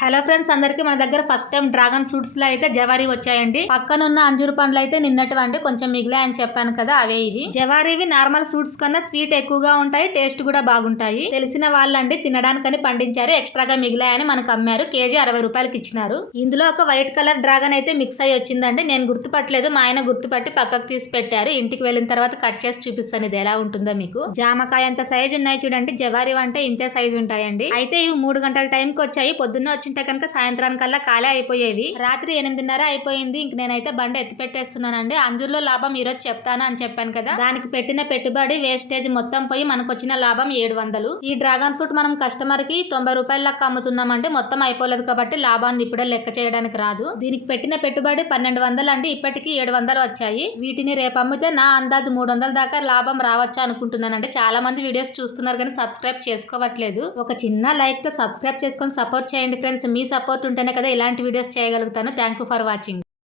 Hello friends, అందరికి మన దగ్గర ఫస్ట్ టైం డ్రాగన్ ఫ్రూట్స్ లో అయితే జవారీ వచ్చాయండి. పక్కన ఉన్న అంజూరు పండ్లు అయితే నిన్నటివంటి కొంచెం మిగిలే అని చెప్పాను కదా, అవే ఇవి. జవారీవి నార్మల్ ఫ్రూట్స్ కన్నా స్వీట్ ఎక్కువగా ఉంటాయి, టేస్ట్ కూడా బాగుంటాయి. తెలిసిన వాళ్ళండి తినడానికని పండించారు, ఎక్స్ట్రాగా మిగిలాయని మనకు అమ్మారు. కేజీ 60 రూపాయలకి ఇచ్చినారు. ఇందులో ఒక వైట్ కలర్ డ్రాగన్ అయితే మిక్స్ అయ్యి వచ్చిందండి. నేను గుర్తుపట్టలేదు, మా ఆయన గుర్తుపట్టి పక్కకు తీసి పెట్టారు. ఇంటికి వెళ్ళిన తర్వాత కట్ చేసి చూపిస్తాను ఇది ఎలా ఉంటుందో మీకు. జామకాయ అంత సైజు ఉన్నాయి చూడండి. జవారీ అంటే ఇంతే సైజు ఉంటాయండి. అయితే ఇవి 3 గంటల టైంకి వచ్చాయి. పొద్దున్న వచ్చింటే కనుక సాయంత్రానికల్లా ఖాళీ అయిపోయేవి. రాత్రి 8:30 అయిపోయింది. ఇంక నేనైతే బండి ఎత్తి పెట్టేస్తున్నానండి. అంజూర్లో లాభం ఈరోజు చెప్తాను అని చెప్పాను కదా, దానికి పెట్టిన పెట్టుబడి వేస్టేజ్ మొత్తం పోయి మనకు వచ్చిన లాభం 700. ఈ డ్రాగన్ ఫ్రూట్ మనం కస్టమర్ కి 90 రూపాయల లెక్క అమ్ముతున్నామంటే మొత్తం అయిపోలేదు కాబట్టి లాభాన్ని ఇప్పుడే లెక్క చేయడానికి రాదు. దీనికి పెట్టిన పెట్టుబడి 1200 అండి. ఇప్పటికి 700 వచ్చాయి. వీటిని రేపు అమ్మితే నా అందాజు 300 దాకా లాభం రావచ్చు అనుకుంటున్నానండి. చాలా మంది వీడియోస్ చూస్తున్నారు కానీ సబ్స్క్రైబ్ చేసుకోవట్లేదు. ఒక చిన్న లైక్ తో సబ్స్క్రైబ్ చేసుకొని సపోర్ట్ చేయండి ఫ్రెండ్స్. మీ సపోర్ట్ ఉంటేనే కదా ఇలాంటి వీడియోస్ చేయగలుగుతాను. Thank you for watching.